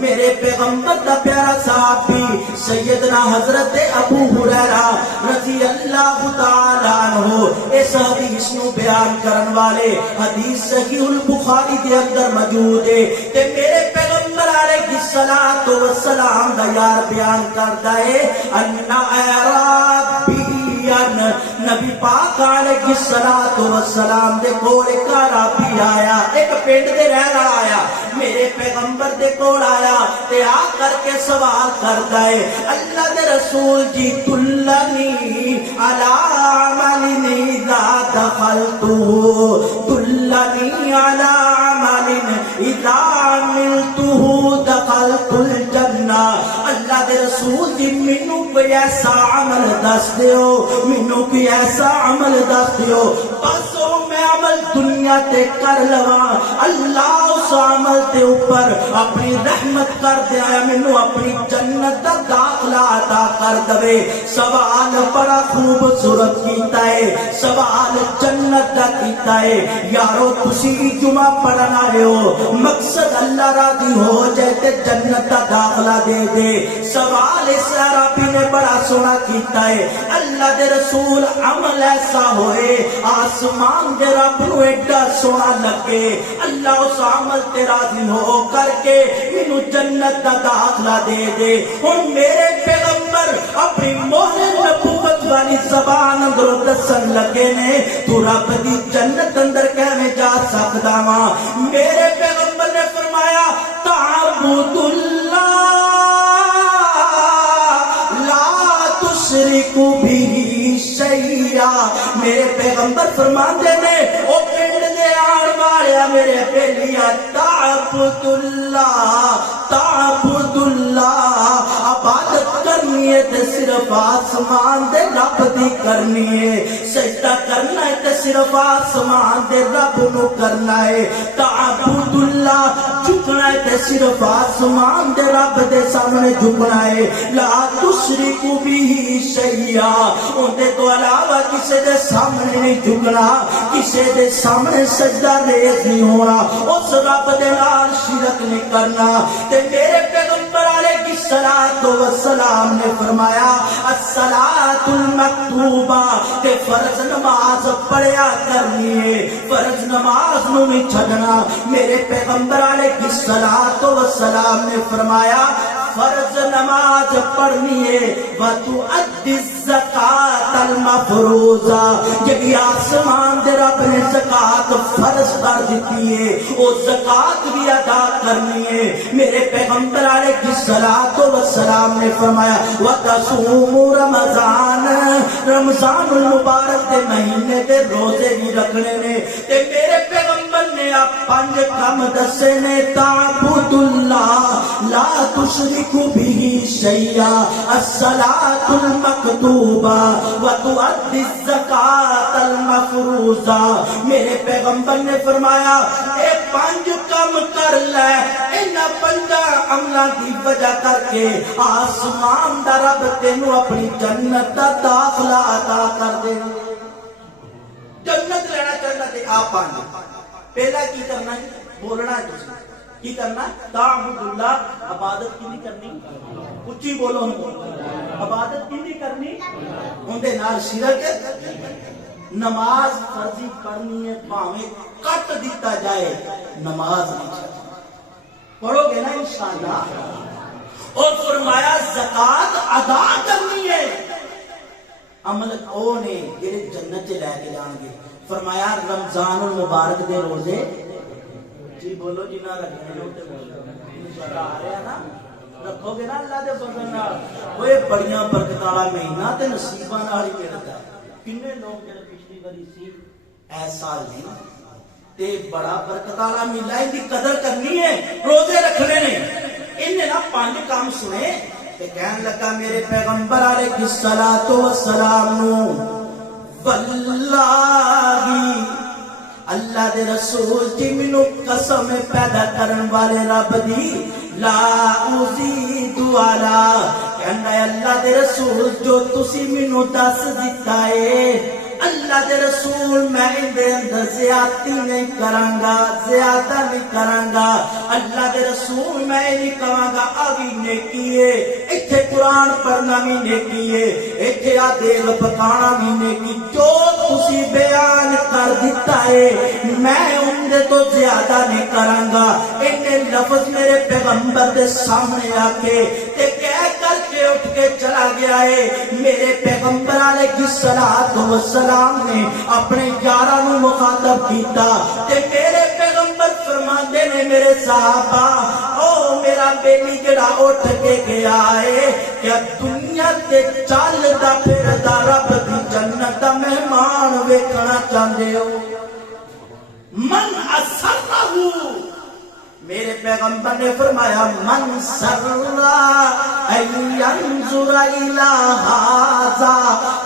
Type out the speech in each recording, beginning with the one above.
میرے پیغمبر دا پیارا صحابی سیدنا حضرت ابو ہریرہ رضی اللہ تعالی عنہ اس حدیث نو بیان کرن والے حدیث صحیح البخاری دے اندر موجود ہے تے میرے پیغمبر علیہ الصلوۃ والسلام دا یار بیان کردا ہے ان عربیان نبی پاک علیہ الصلوۃ والسلام دے کول ایک عربی آیا، ایک پنڈ دے رہن والا آیا، میرے پیغمبر دے کول آیا تے آ کر کے سوال کردا ہے اللہ دے رسول جی دلنی علی عمل اذا دخلتو، دلنی علی عمل اذا عملتو دخلت الجنہ، اللہ دے رسول جی مینوں کوئی ایسا عمل دس دیو، مینوں کوئی ایسا عمل دس دیو بس میں عمل دنیا تے کر لواں، اللہ اس عمل تے اوپر اپنی رحمت کر دے آیا مینوں اپنی جنت دا داخلہ عطا کر دے۔ سوال بڑا خوبصورت کیتا ہے، سوال جنت دا کیتا ہے۔ یارو تسی جمعہ پڑھن آئے ہو، مقصد اللہ راضی ہو جائے تے جنت دا داخلہ دے دے۔ سوال اس عربی نے بڑا سونا کیتا ہے اللہ دے رسول عمل ایسا ہوئے آسمان دے رب نو ایڈا سونا لگے، اللہ اس عمل تے راضی ہو کر کے مینوں جنت دا داخلہ دے دے۔ ہن میرے پیغمبر اپنی مہر نبوت والی زبان اندر دسن لگے نے تو رب دی جنت اندر کیویں جا سکدا واں؟ میرے پیغمبر نے فرمایا تعبد اللہ لا تشرک بھی شیئا۔ میرے پیغمبر فرماندے نے او پنڈ دے آن والیا میرے بیلیا تعبد اللہ، تعبد اللہ، عبادت کرنی ہے تے صرف آسمان دے رب دی کرنی ہے، سجدہ کرنا ہے تے صرف آسمان دے رب نو کرنا ہے، تعبد اللہ، جھکنا ہے تے صرف آسمان دے رب دے سامنے جھکنا ہے، لا تشرک بھی شیئا، اندے تو علاوہ کسے دے سامنے نہیں جھکنا، کسے دے سامنے سجدہ ریز نہیں ہونا، اس رب دے نال شرک نہیں کرنا۔ تے میرے پیغمبر علیہ الصلوۃ والسلام نے فرمایا الصلاۃ المکتوبہ، تے فرض نماز پڑھیا کرنی ہے، فرض نماز نو نہیں چھڈنا۔ میرے پیغمبر علیہ الصلوۃ والسلام نے فرمایا فرض نماز پڑھنی ہے وَتُؤَدِّ الزَّكَاةَ الْمَفْرُوضَةَ، جبھی آسمان دے رب نے زکات فرض کر دیتی ہے وہ زکات بھی ادا کرنی ہے۔ میرے پیغمبر علیہ الصلوۃ والسلام نے فرمایا وَتَصُومُ رمضان، رمضان المبارک دے مہینے دے روزے بھی رکھنے نے۔ تے میرے پیغمبر نے آپ 5 کام دسے نے، تعبد اللہ لا تشرک بھی شیئا، الصلاۃ المکتوبہ وتؤدی الزکاۃ المفروضہ۔ میرے پیغمبر نے فرمایا اے 5 کام کر لے، انہاں 5 عملاں دی وجہ کر کے آسمان دا رب تینوں اپنی جنت دا داخلہ عطا کر دے۔ جنت لینا چاہتا تے آپ 5 پہلا کی کرنا ہے؟ بولنا ہے تسی کی کرنا؟ تعبد اللہ، عبادت کی نہیں کرنی، اچھی بولو عبادت کی نہیں کرنی، اندے نال شرک، نماز فرضی پڑھنی ہے بھاویں کٹ دیتا جائے نماز نہیں چھڑ، پڑھو گے نا انشاءاللہ۔ اور فرمایا زکات ادا کرنی ہے، عمل او نے جڑے جنت لے کے جان گے۔ فرمایا رمضان المبارک دے روزے، جی بولو جی نہ رکھنے ہوتے بولو آ رہے ہیں نا، رکھو گے نا اللہ دے فضل نال، وہ بڑیاں برکت والا مہینہ تے نصیباں نال ہی ملدا ہے۔ کنے لوگ جڑے پچھلی باری سی ایسا نہیں تے بڑا برکت والا مہینہ، ان دی قدر کرنی ہے، روزے رکھنے نے۔ انہیں نا 5 کام سنے تے کہن لگا میرے پیغمبر علیہ الصلوۃ والسلام نو واللہ اللہ دے رسول جی مینوں قسم پیدا کرن والے رب دی لا ازید والا، کہنا ہے اللہ دے رسول جو تسی مینوں دس دیتا ہے اللہ دے رسول میں اندے اندر زیادتی نہیں کرانگا، زیادہ نہیں کرانگا۔ اللہ دے رسول میں نہیں کہانگا ابھی نیکی ہے، اتھے قرآن پڑھنا بھی نیکی ہے، اتھے آدیل پکانا بھی نیکی، جو تسی بیان کر دیتا ہے میں اندے تو زیادہ نہیں کرانگا۔ انہیں لفظ میرے پیغمبر دے سامنے آکے تے کہہ کر کے اٹھ کے چلا گیا ہے۔ میرے پیغمبر علیہ السلام نے اپنے یارانوں مخاطب کیتا تے میرے پیغمبر فرماندے نے میرے صحابہ او میرا بیلی جڑا اٹھ کے گیا ہے کیا دنیا تے چلدا پھردا رب دی جنت دا مہمان ویکھنا چاہندے ہو؟ من اسرہ، میرے پیغمبر نے فرمایا من سرّا ان ینظر الی ھذا،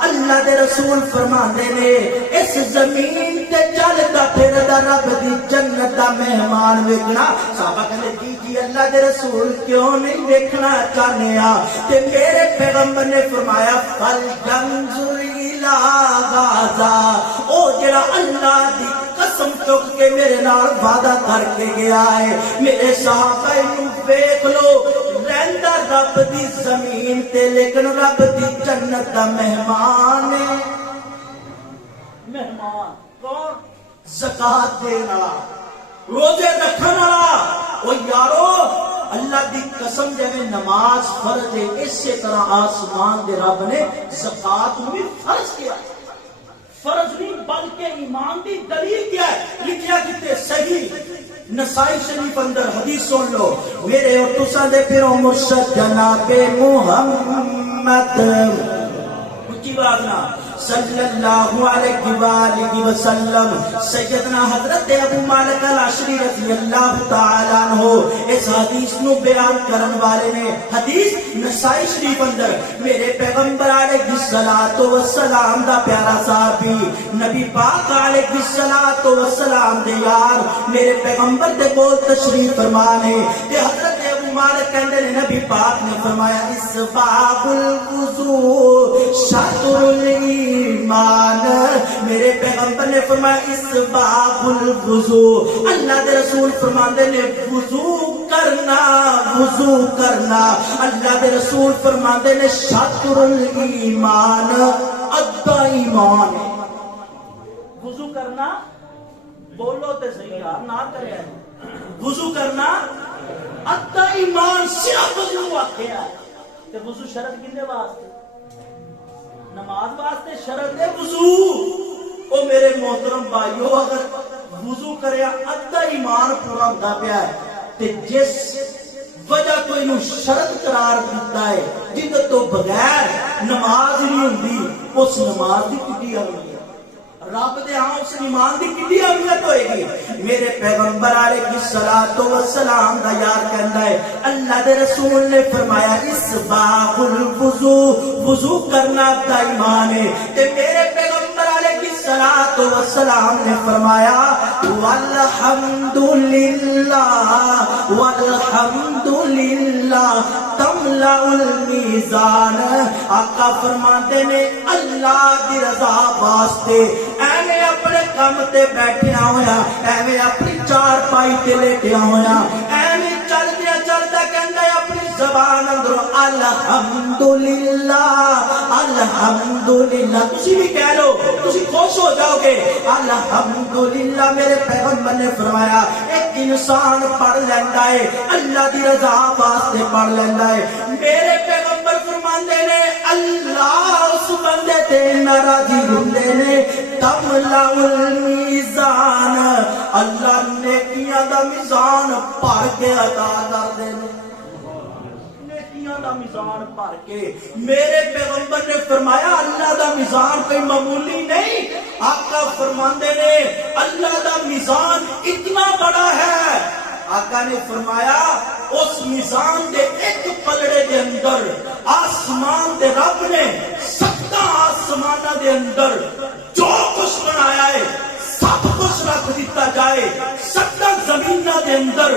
اللہ دے رسول فرماندے نے اس زمین تے چلدا پھردا رب دی جنت دا مہمان ویکھنا۔ صحابہ کہندے جی اللہ دے رسول کیوں نہیں ویکھنا چاہنے ہاں؟ تے میرے پیغمبر نے فرمایا فلینظر الی ھذا، او جڑا اللہ دی قسم چک کے میرے نال وعدہ کر کے گیا ہے، میرے صحابہ انہوں دیکھ لو رہندا رب دی زمین تے لیکن رب دی جنت دا مہمان ہے۔ مہمان کون؟ زکات دینا، روزے رکھن والا۔ او یارو اللہ دی قسم جے نماز فرض ہے اسی طرح آسمان دے رب نے زکات بھی فرض کیا ہے۔ فرض نہیں بلکہ ایمان دی دلیل کیا ہے؟ لکھیا کتے صحیح نسائی شریف اندر حدیث سن لو، میرے اور تساں دے پیرو مرشد جناب محمد اونچی بات نہ صلی اللہ علیہ وآلہ وسلم سیدنا حضرت ابو مالک الاشعری رضی اللہ تعالیٰ عنہ اس حدیث نو بیان کرن والے نے، حدیث نسائی شریف اندر میرے پیغمبر علیہ السلام دا پیارا صحابی نبی پاک علیہ السلام دے یار میرے پیغمبر دے کول تشریف فرمانے تے حضرت ابو مالک کہندے نے نبی پاک نے فرمایا اسباغ الوضو شطر ایمان، میرے پیغمبر نے فرمایا اسباغ الوضو، اللہ دے رسول فرماندے نے وضو کرنا، وضو کرنا، اللہ دے رسول فرماندے نے شطر الایمان، ادھا ایمان ہے۔ وضو کرنا بولو تے صحیح یار نہ کرے، وضو کرنا ادھا ایمان، صرف وضو آکھیا تے وضو شرط کنے واسطے؟ نماز واسطے شرط ہے وضو۔ او میرے محترم بھائیو اگر وضو کریا ادھا ایمان پورا ہوندا پیا ہے تے جس وجہ تو انہوں شرط قرار دیتا ہے جن تو بغیر نماز نہیں ہوندی، اس نماز دی کتنی اہمیت رب دے ہاں اس ایمان دی کتنی اہمیت ہوئے گی۔ میرے پیغمبر علیہ السلام دا یار کہندا ہے اللہ دے رسول نے فرمایا اسباغ الوضو، وضو کرنا دا ایمان ہے تے میرے پیغمبر علیہ السلام نے فرمایا والحمدللہ والحمدللہ تملأ المیزان، آقا فرماتے نے اللہ دی رضا واسطے ایویں اپنے کام تے بیٹھیا ہویا، ایویں اپنی چار پائی تے لیٹیا ہویا، ایویں چلدیا چلدا کہندا ہے اپنی زبان اندر الحمدللہ الحمدللہ، تسی بھی کہہ لو، تسی خوش ہو جاؤ گے الحمدللہ۔ میرے پیغمبر نے فرمایا ایک انسان پڑھ لیندا ہے اللہ دی رضا واسطے پڑھ لیندا ہے، میرے پیغمبر فرماندے نے اللہ اس بندے تے ناراضی ہوندے نے تملأ المیزان، اللہ نیکیاں دا میزان بھر کے عطا کر دے، نیکیاں دا میزان بھر کے۔ میرے پیغمبر نے فرمایا اللہ دا میزان کوئی معمولی نہیں، آقا فرماندے نے اللہ دا میزان اتنا بڑا ہے، آقا نے فرمایا اس میزان دے ایک پلڑے دے اندر آسمان دے رب نے 7 آسمانہ دے اندر جو کچھ بنایا ہے سب کچھ رکھ دیتا جائے، 7 زمینہ دے اندر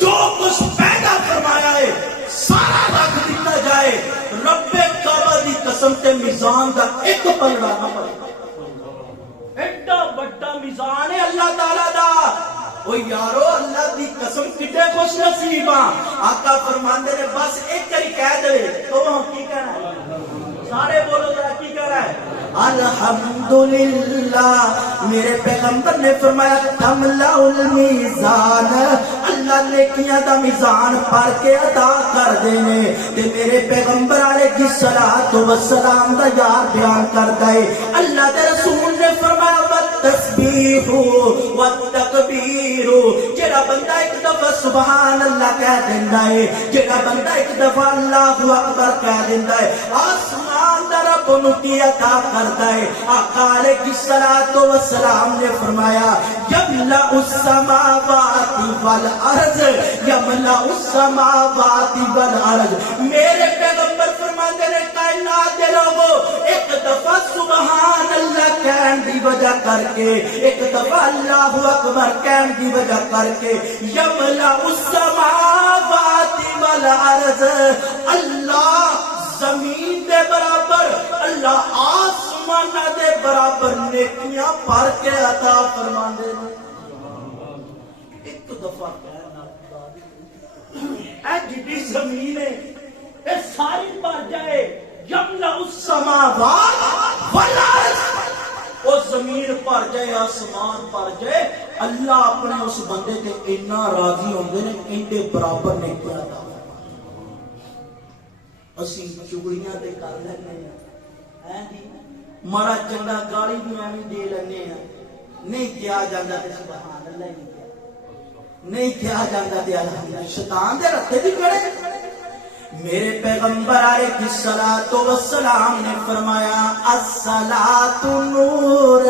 جو کچھ پیدا فرمایا ہے سارا رکھ دیتا جائے، رب کعبہ دی قسم تے میزان دا ایک پلڑا نہ پڑے۔ اللہ تعالیٰ دا او یارو اللہ دی قسم کتنے خوش نصیب ہاں آقا فرماندے نے بس ایک کری کہہ دے تو وہ کی کہنا ہے سارے بولو ذرا کی کہہ رہا ہے الحمدللہ میرے پیغمبر نے فرمایا تملا المیزان اللہ نیکیاں دا میزان پڑھ کے عطا کر دینے تے میرے پیغمبر علیہ الصلوۃ والسلام دا یار بیان کردا ہے اللہ دے رسول نے فرمایا والتسبیح والتکبیر جڑا بندہ ایک دفعہ سبحان اللہ کہہ دیندا ہے جڑا بندہ ایک دفعہ اللہ اکبر کہہ دیندا ہے آسمان دا رب نو کی عطا کردا ہے آقا علیہ الصلوۃ والسلام نے فرمایا یملا السماوات والارض یملا السماوات والارض میرے پیغمبر فرماتے ہیں کائنات دے لوگوں ایک دفعہ سبحان اللہ کہنے دی وجہ کر کے ایک دفعہ اللہ اکبر کہنے دی وجہ کر کے یملا السماوات والارض اللہ زمین دے برابر اللہ آسمان دے برابر نیکیاں بھر کے عطا فرماندے نے ایک دفعہ کہنا اے جڑی زمین ہے اے ساری بھر جائے یملا السماوات والارض او زمین بھر جائے آسمان بھر جائے اللہ اپنے اس بندے تے اتنا راضی ہوندے نے اندے برابر نیکیاں عطا اسی چگڑیاں تے کر لینے ہیں جی مارا چنگا گالی بھی میں دے لینے ہیں نہیں کیا جاندہ تے سبحان اللہ نہیں کیا جاندہ تے الحمدللہ شیطان دے رکھتے بھی کرے میرے پیغمبر علیہ الصلوۃ والسلام نے فرمایا الصلاۃ نور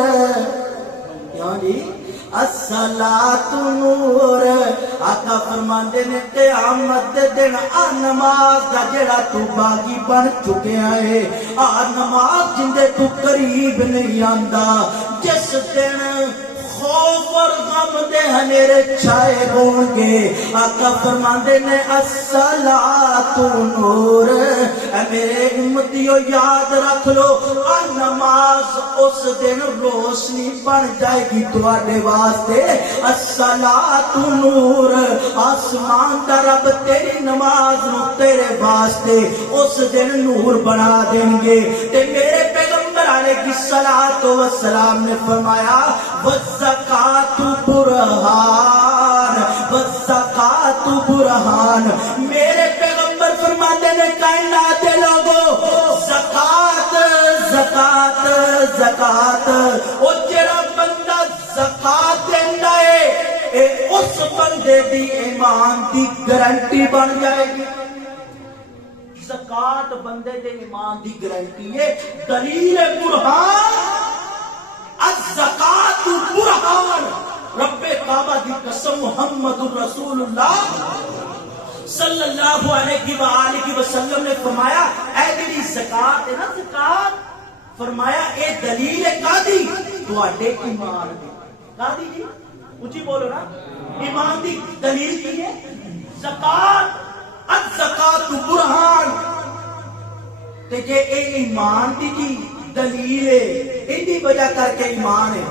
کیوں جی الصلاۃ نور آقا فرماندے نے قیامت دے دن نماز دا جڑا تو باغی بن چکیا ہے نماز جندے تو قریب نہیں آندا جس دن خوف اور غم دے ہنیرے چھائے ہوں گے آقا فرماندے نے الصلاۃ نور اے میرے امتیو یاد رکھ لو نماز اس دن روشنی بن جائے گی تواڈے واسطے الصلاۃ نور آسمان دا رب تیری نماز نو تیرے واسطے اس دن نور بنا دیں گے تے میرے پیغمبر علیہ الصلوۃ والسلام نے فرمایا والزکاۃ برہان والزکاۃ برہان میرے پیغمبر فرماتے ہیں کائنات دے لوگوں زکات زکات زکات او جڑا بندہ زکات دیندا ہے اے اس بندے دی ایمان دی گارنٹی بن جائے گی زکات بندے دے ایمان دی گارنٹی ہے دلیل برہان الزکات برہان رب کعبہ دی قسم محمد الرسول اللہ صلی اللہ علیہ وآلہ وسلم نے فرمایا اے جڑی زکات ہے نا زکات فرمایا اے دلیل ہے کادی تواڈے ایمان دی کادی جی اونچی بولو نا ایمان دی دلیل کی ہے زکات الزکات برہان تے جے اے ایمان دی جی دلیل ہے اندی وجہ کر کے ایمان ہے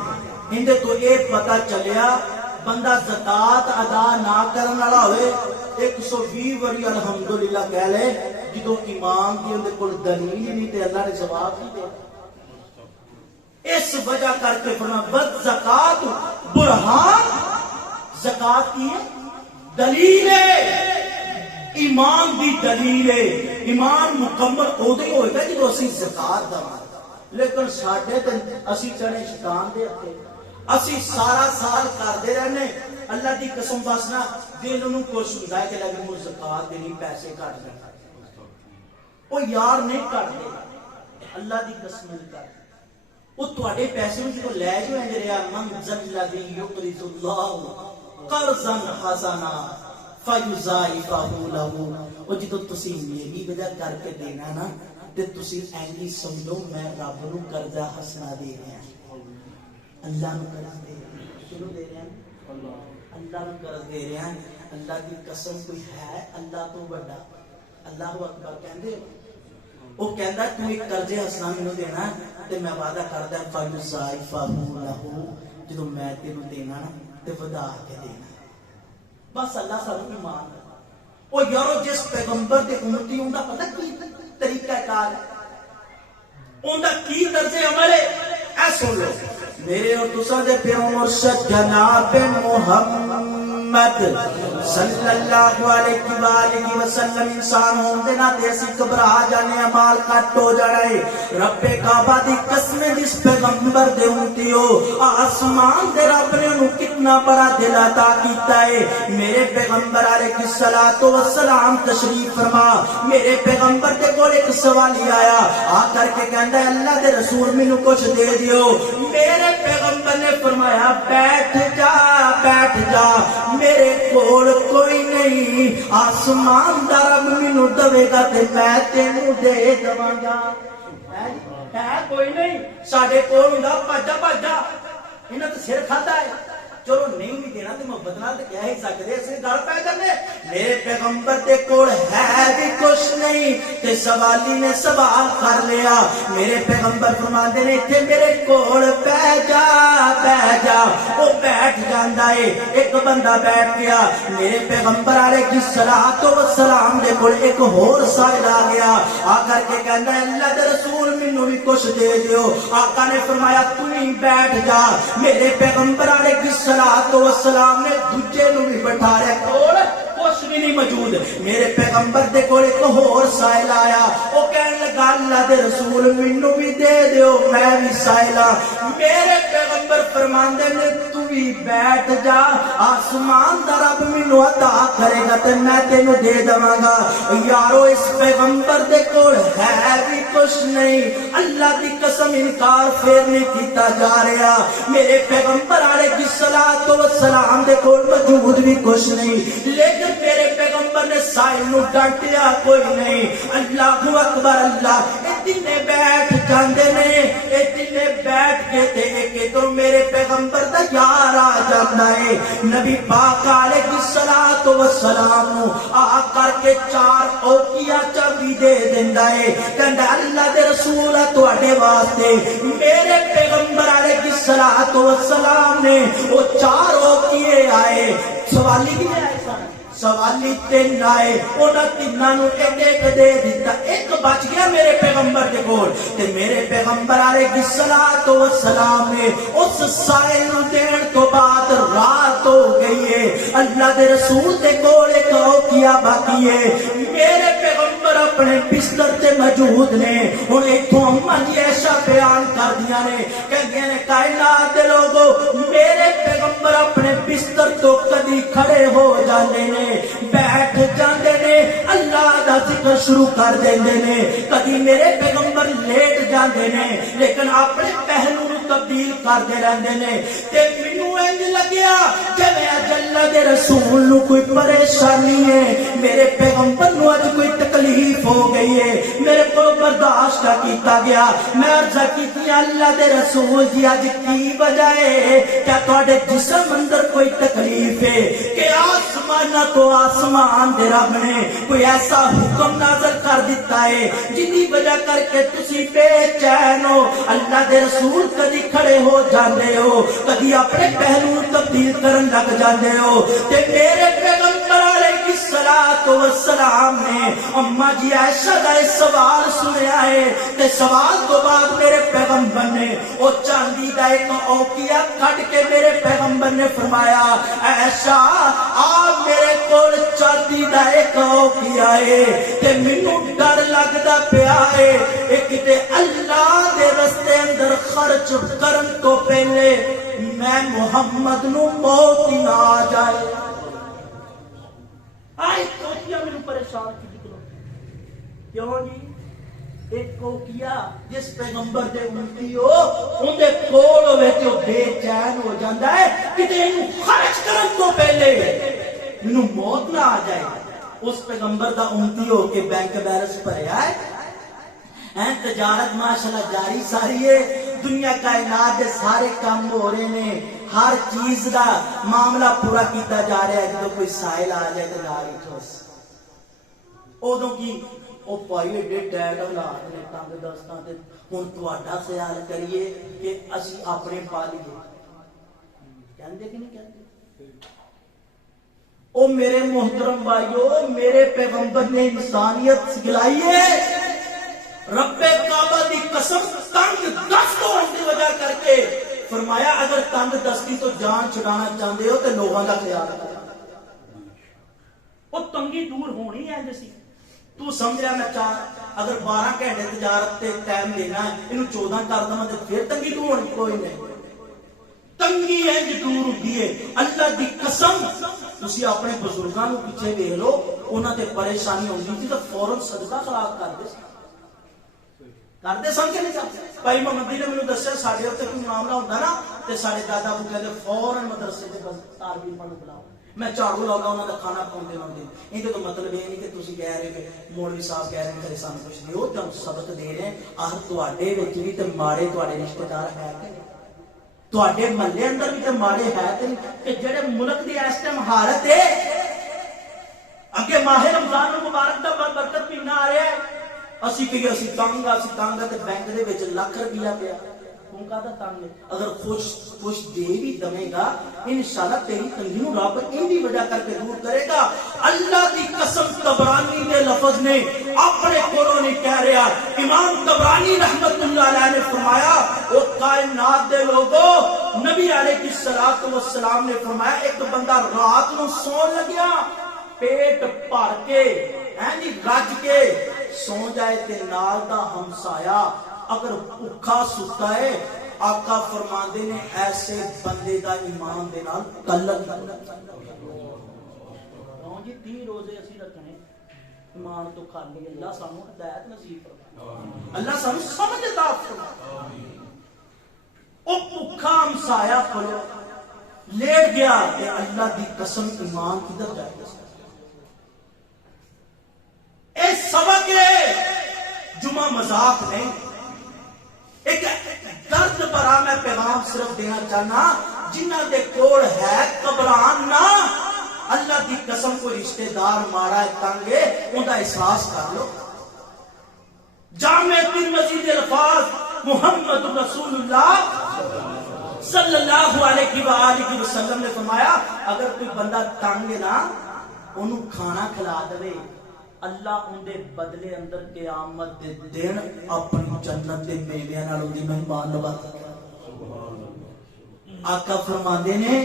اندے تو اے پتہ چلیا بندہ زکات ادا نہ کرن والا ہوئے 120 وری الحمدللہ کہہ لے جدو ایمان دی اندے کول دلیل ہی نہیں تے اللہ نے جواب نہیں دیا اس وجہ کر کے فرمایا بد زکات برہان زکات کی ہے دلیل ہے ایمان دی دلیل ہے ایمان مکمل اودے ہوئے گا جدو اسی زکات دا لیکن ساڈے تے اسی چڑھے شیطان دے ہتھے اسی سارا سال کردے رہنے اللہ دی قسم بسنا دل نوں کچھ ہوندا ہے کہ لگے مجھ زکات دینی پیسے کٹ جائے او یار نہیں کٹدے اللہ دی قسم نہیں کٹدے او تواڈے پیسے نوں جدوں لے جو ایں رہیا من ذل الذی یقرض اللہ قرضا حسنا فیضاعفہ لہ او جدوں تسی میری وجہ کر کے دینا نا تے تسی اینی سمجھو میں رب نو قرضہ حسنا دے رہا ہوں اللہ نو قرض دے رہا ہوں کیوں دے رہا ہوں اللہ نو قرض دے رہا ہوں اللہ دی قسم کوئی ہے اللہ تو بڑا اللہ اکبر کہندے او کہندا تو ایک قرض حسنا مینوں دینا تے میں وعدہ کردا فیضاعفہ لہ جدوں میں تینوں دینا نا تے ودا کے دینا. بس اللہ سانوں ایمان دے. او یارو جس پیغمبر دے امتی ہوندا پتہ کی طریقہ کار ہے, اوندا کی طرز عمل ہے, اے سن لو. میرے اور تساں دے پیو مرشد جناب محمد صلی اللہ علیہ وآلہ وسلم انسان ہوندے نا تے اسی گھبرا جانے, مال کٹ ہو جانا ہے. رب کعبہ دی قسم جس پیغمبر دے امتی ہو, آسمان دے رب نے انہوں کتنا بڑا دل عطا کیتا ہے. میرے پیغمبر علیہ الصلوۃ والسلام تشریف فرما, میرے پیغمبر دے کول ایک سوالی آیا, آ کر کے کہندا ہے اللہ دے رسول مینوں کچھ دے دیو. میرے پیغمبر نے فرمایا بیٹھ جا بیٹھ جا, میرے کول کوئی نہیں, آسمان دا رب مینوں دے گا تے میں تینوں دے دواں گا. ہے کوئی نہیں ساڈے کول ہوندا بھاجا بھاجا, انہاں تے سر کھادا ہے. چلو نہیں بھی دینا تے محبت نال تے کہہ ہی سکدے, اس نے گل پے کرنے. میرے پیغمبر دے کول ہے بھی کچھ نہیں تے سوالی نے سوال کر لیا. میرے پیغمبر فرماندے نے ایتھے میرے کول بیٹھ جا بیٹھ جا. او بیٹھ جاندا ہے, ایک بندہ بیٹھ گیا. میرے پیغمبر علیہ الصلوۃ والسلام دے کول ایک ہور سائل آ گیا, آ کر کے کہندا ہے اللہ دے رسول مینوں بھی کچھ دے دیو. آقا نے فرمایا تو ہی بیٹھ جا. میرے پیغمبر علیہ الصلوۃ والسلام نے دوجے نو بھی بٹھا رہے, کول کچھ بھی نہیں موجود. میرے پیغمبر دے کول ایک ہور سائل آیا, او کہن لگا اللہ دے رسول مینوں بھی دے دیو, میں بھی سائل ہاں. میرے پیغمبر فرماندے نے تو بھی بیٹھ جا, آسمان دا رب مینوں عطا کرے گا تے میں تینوں دے دواں گا. یارو اس پیغمبر دے کول ہے بھی کچھ نہیں, اللہ دی قسم انکار پھر نہیں کیتا جا رہا. میرے پیغمبر علیہ الصلوۃ والسلام دے کول موجود بھی کچھ نہیں, لیکن میرے پیغمبر نے سائل نو ڈانٹیا کوئی نہیں. اللہ اکبر اللہ. اے تینے بیٹھ جاندے نے, اے تینے بیٹھ کے تے کہ تو میرے پیغمبر دا یار آ جاندا ہے. نبی پاک علیہ الصلوۃ والسلام نو آ کر کے 4 اوکیا چابی دے دیندا ہے, کہندا اللہ دے رسول تواڈے واسطے. میرے پیغمبر علیہ الصلوۃ والسلام نے وہ 4 اوکیے آئے. سوالی بھی آئے سن, سوالی 3 آئے, انہاں تیناں نو ایک ایک دے دیتا. ایک بچ گیا میرے پیغمبر دے کول, تے میرے پیغمبر علیہ الصلوۃ والسلام نے اس سائل نو دین تو بعد رات ہو گئی ہے. اللہ دے رسول دے کول ایک اوکیا باقی ہے. میرے پیغمبر اپنے بستر تے موجود نے. ہن ایتھوں اما جی ایسا بیان کر دیا نے, کہندے نے کائنات دے لوگو میرے پیغمبر اپنے بستر تو کدی کھڑے ہو جاندے نے, بیٹھ جاندے نے, اللہ دا ذکر شروع کر دیندے نے. کدی میرے پیغمبر لیٹ جاندے نے لیکن اپنے پہلو نو تبدیل کردے رہندے نے. تے مینوں انج لگیا جویں اللہ دے رسول نو کوئی پریشانی ہے, میرے پیغمبر نو اج کوئی تکلیف ہو گئی ہے, میرے کو برداشت نہ کیتا گیا. میں عرض کیتی اللہ دے رسول جی اج کی وجہ ہے, کیا تواڈے جسم اندر کوئی تکلیف ہے کہ آسمان تو آسمان دے رب نے کوئی ایسا حکم نازل کر دیتا ہے جن کی وجہ کر کے تسی بے چین ہو. اللہ دے رسول کدی کھڑے ہو جاندے ہو, کدی اپنے پہلو تبدیل کرن لگ جاندے ہو. تے میرے پیغمبر علیہ الصلوۃ والسلام نے اما جی عائشہ دا سوال سنیا ہے, تے سوال تو بعد میرے پیغمبر نے او چاندی دا ایک اوکیا کٹ کے میرے پیغمبر نے فرمایا عائشہ آ میرے کول چاندی دا ایک اوکیا ہے, تے مینوں ڈر لگدا پیا ہے کتے اللہ دے رستے اندر خرچ کرن تو پہلے میں محمد نو موت نہ آ جائے. آئے کوکیا مینوں پریشان کی کیوں جی, ایک کوکیا جس پیغمبر دے امتی ہو ان دے کول ہوے تے بے چین ہو جاندا ہے کتے اینوں خرچ کرن تو پہلے مینوں موت نہ آ جائے. اس پیغمبر دا امتی ہو کے بینک بیلنس بھریا ہے, تجارت ماشاءاللہ جاری ساری ہے, دنیا کائنات دے سارے کام ہو رہے ہیں, ہر چیز دا معاملہ پورا کیتا جا رہا ہے. جدوں کوئی سائل آ جائے تو نال ہی ٹھوس ادوں کی او پائی ایڈے ڈیڈ اولاد نے تنگ دستاں تے. ہن تہاڈا خیال کریے کہ اسی اپنے پالیے کہندے کہ نہیں کہندے؟ او میرے محترم بھائیو، میرے پیغمبر نے انسانیت سکھلائی ہے. رب کعبہ دی قسم تنگ دست ہونے کی وجہ کر کے فرمایا اگر تنگ دستی تو جان چھڑانا چاہتے ہو تو لوگوں کا خیال رکھو. وہ تنگی دور ہونی ہے جیسی تو سمجھ رہا میں چاہ اگر 12 گھنٹے تجارت تے ٹائم دینا ہے انہوں 14 کر دوں تو پھر تنگی دور ہونی کوئی نہیں. تنگی انج دور ہوتی ہے. اللہ دی قسم تسی اپنے بزرگاں نو پیچھے ویکھ لو، انہاں تے پریشانی ہوندی سی تے فوراً صدقہ خیرات کردے سن کے نہیں چاہتے. بھائی محمدی نے مینوں دسیا ساڈے اوتے کوئی معاملہ ہوندا نا تے ساڈے دادا ابو کہندے فوراً مدرسے تے طالب علم نو بلاؤ، میں جھاڑو لاؤں گا انہاں دا کھانا پاؤندے لاؤندے. ایں تو مطلب یہ نہیں کہ تسی کہہ رہے کہ مولوی صاحب کہہ رہے ہیں کہ سانوں کچھ نہیں، او تانوں سبق دے رہے ہیں. آہ تواڈے وچ وی تے ماڑے تواڈے رشتہ دار ہے کہ تواڈے محلے اندر بھی تے ماڑے ہے کہ جڑے ملک دی اس ٹائم حالت ہے اگے ماہ رمضان المبارک دا برکت مہینہ آ رہا ہے، اسی کہ اسی تنگ تے بینک دے وچ لاکھ روپیہ پیا. توں کہدا تنگ ہے؟ اگر خوش دے بھی دے گا انشاءاللہ تیری تنگی نو رب ان دی وجہ کر کے دور کرے گا. اللہ دی قسم طبرانی دے لفظ نے اپنے کولوں نہیں کہہ رہا. امام طبرانی رحمت اللہ علیہ نے فرمایا او کائنات دے لوگوں، نبی علیہ الصلوۃ والسلام نے فرمایا ایک بندہ رات نو سون لگیا پیٹ بھر کے جی رج کے سو جائے تے نال دا ہمسایا اگر بھوکا ستا ہے، آقا فرماندے نے ایسے بندے دا ایمان دے نال تعلق جی 30 روزے اسی رکھنے ایمان تو خالی. اللہ سانو ہدایت نصیب فرمائے، اللہ سانو سمجھ عطا فرمائے. او بھوکا ہمسایا کھلو لیٹ گیا تے اللہ دی قسم ایمان کدھر جائے گا؟ اے سبق ہے، جمعہ مذاق نہیں. ایک درد بھرا میں پیغام صرف دینا چاہنا، جنہ دے کوڑ ہے گھبران نہ. اللہ دی قسم کوئی رشتہ دار مارا ہے تنگ ہے ان کا احساس کر لو. جامع ترمذی دے الفاظ محمد رسول اللہ صلی اللہ علیہ وآلہ وسلم نے فرمایا اگر کوئی بندہ تنگ ہے نا انہوں کھانا کھلا دے، اللہ ان دے بدلے اندر قیامت دے دن اپنی جنت دے میویاں نال اون دی مہمان نوازے. آقا فرماندے نے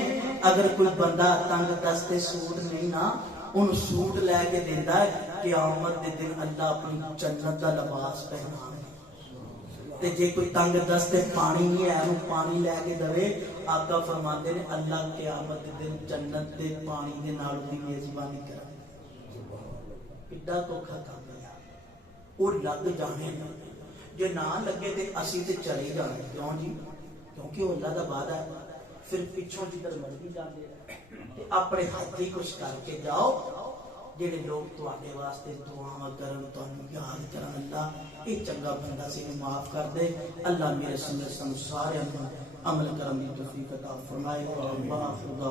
اگر کوئی بندہ تنگ دستے سوٹ نہیں نا ان سوٹ لے کے دیندا ہے، قیامت دے دن اللہ اپنی جنت دا لباس پہناوے. تے جے کوئی تنگ دستے پانی نہیں ہے انہوں پانی لے کے دے، آقا فرماندے نے اللہ قیامت دے دن جنت دے پانی دے نال دی میزبانی کرے. کڈا دھوکھا کام ہے وہ لگ جانے جے نہ لگے تے اسی تے چلے جانے. کیوں جی؟ کیونکہ وہ اللہ دا وعدہ ہے. پھر پیچھوں جدھر مرضی جاندے تے اپنے ہاتھ ہی کچھ کر کے جاؤ. جڑے لوگ تواڈے واسطے دعاواں کرن تانوں یاد کرن اللہ اے چنگا بندہ سی معاف کر دے. اللہ میرے سامنے سارے عمل کرن دی توفیق عطا فرمائے. اللہ خدا